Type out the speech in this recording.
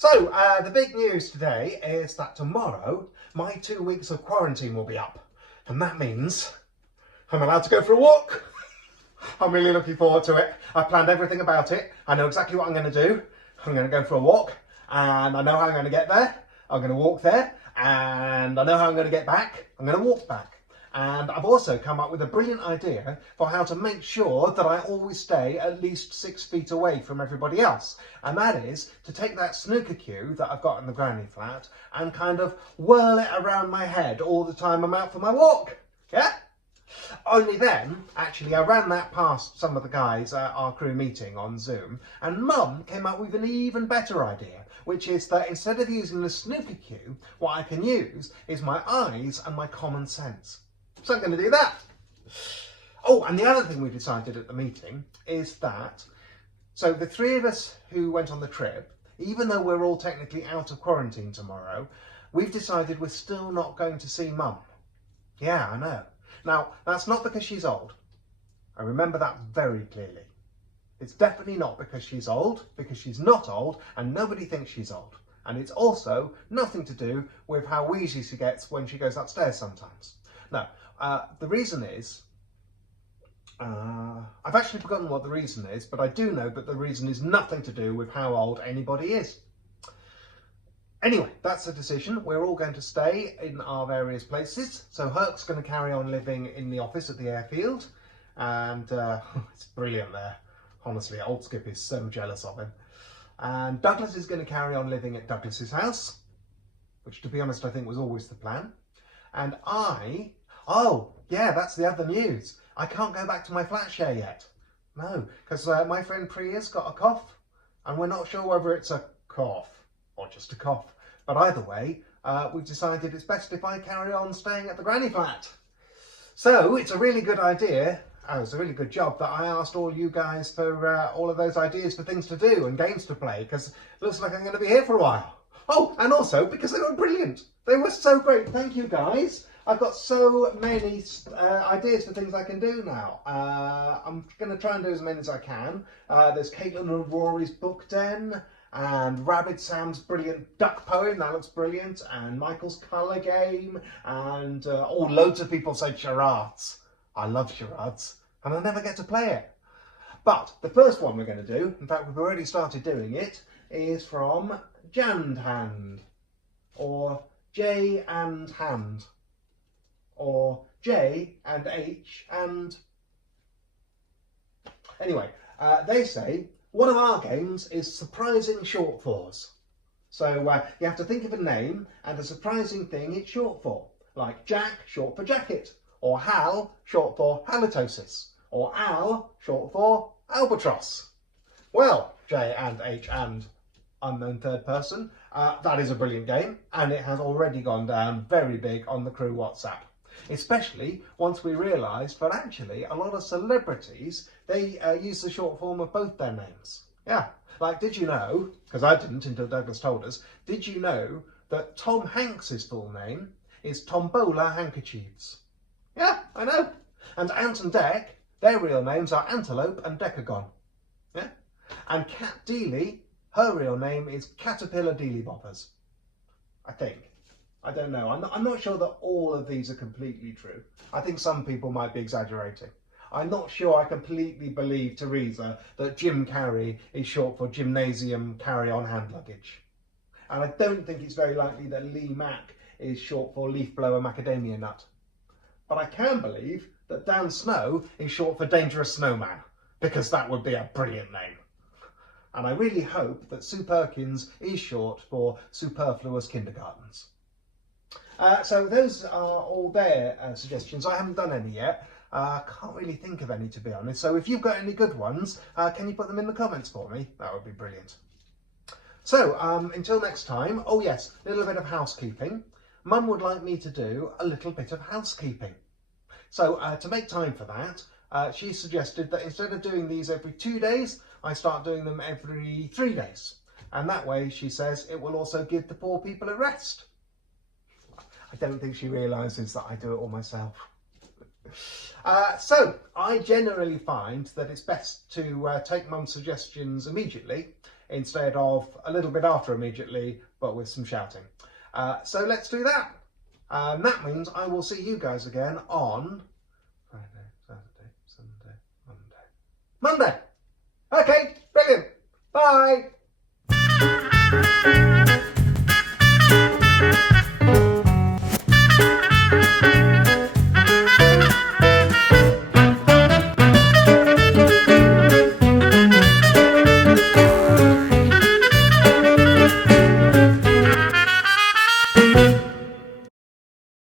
So, the big news today is that tomorrow my 2 weeks of quarantine will be up. And that means I'm allowed to go for a walk. I'm really looking forward to it. I've planned everything about it. I know exactly what I'm going to do. I'm going to go for a walk and I know how I'm going to get there. I'm going to walk there and I know how I'm going to get back. I'm going to walk back. And I've also come up with a brilliant idea for how to make sure that I always stay at least 6 feet away from everybody else. And that is to take that snooker cue that I've got in the granny flat and kind of whirl it around my head all the time I'm out for my walk. Yeah? Only then, actually, I ran that past some of the guys at our crew meeting on Zoom, and Mum came up with an even better idea, which is that instead of using the snooker cue, what I can use is my eyes and my common sense. So I'm going to do that. Oh, and the other thing we decided at the meeting is that, so the 3 of us who went on the trip, even though we're all technically out of quarantine tomorrow, we've decided we're still not going to see Mum. Yeah, I know. Now, that's not because she's old. I remember that very clearly. It's definitely not because she's old, because she's not old, and nobody thinks she's old. And it's also nothing to do with how wheezy she gets when she goes upstairs sometimes. No, the reason is, I've actually forgotten what the reason is, but I do know that the reason is nothing to do with how old anybody is. Anyway, that's the decision. We're all going to stay in our various places. So Herc's going to carry on living in the office at the airfield. And it's brilliant there. Honestly, old Skip is so jealous of him. And Douglas is going to carry on living at Douglas's house, which to be honest, I think was always the plan. And oh yeah, that's the other news. I can't go back to my flat share yet. No, because my friend Priya's got a cough and we're not sure whether it's a cough or just a cough. But either way, we've decided it's best if I carry on staying at the granny flat. So it's a really good idea. It's a really good job that I asked all you guys for all of those ideas for things to do and games to play, because it looks like I'm going to be here for a while. Oh, and also because they were brilliant. They were so great. Thank you, guys. I've got so many ideas for things I can do now. I'm going to try and do as many as I can. There's Caitlin and Rory's book den, and Rabbit Sam's brilliant duck poem, that looks brilliant, and Michael's colour game, and loads of people said charades. I love charades, and I never get to play it. But the first one we're going to do, in fact we've already started doing it, is from Jammed Hand, or J and Hand, or J and H and... Anyway, they say one of our games is surprising short fors. So you have to think of a name and a surprising thing it's short for. Like Jack, short for jacket. Or Hal, short for halitosis. Or Al, short for albatross. Well, J and H and unknown third person, that is a brilliant game. And it has already gone down very big on the crew WhatsApp. Especially once we realised that actually a lot of celebrities, they use the short form of both their names. Yeah, like did you know, because I didn't until Douglas told us, did you know that Tom Hanks's full name is Tombola Handkerchiefs? Yeah, I know. And Ant and Dec, their real names are Antelope and Decagon. Yeah, and Cat Deely, her real name is Caterpillar Deely Boppers, I think. I don't know. I'm not sure that all of these are completely true. I think some people might be exaggerating. I'm not sure I completely believe Teresa that Jim Carrey is short for Gymnasium Carry-On Hand Luggage. And I don't think it's very likely that Lee Mack is short for Leaf Blower Macadamia Nut. But I can believe that Dan Snow is short for Dangerous Snowman, because that would be a brilliant name. And I really hope that Sue Perkins is short for Superfluous Kindergartens. So those are all their suggestions. I haven't done any yet. Can't really think of any, to be honest. So if you've got any good ones, can you put them in the comments for me? That would be brilliant. So until next time, oh yes, a little bit of housekeeping. Mum would like me to do a little bit of housekeeping. So to make time for that, she suggested that instead of doing these every 2 days, I start doing them every 3 days. And that way, she says, it will also give the poor people a rest. I don't think she realises that I do it all myself. So I generally find that it's best to take Mum's suggestions immediately instead of a little bit after immediately, but with some shouting. So let's do that. That means I will see you guys again on Friday, Saturday, Sunday, Monday. Okay, brilliant. Bye.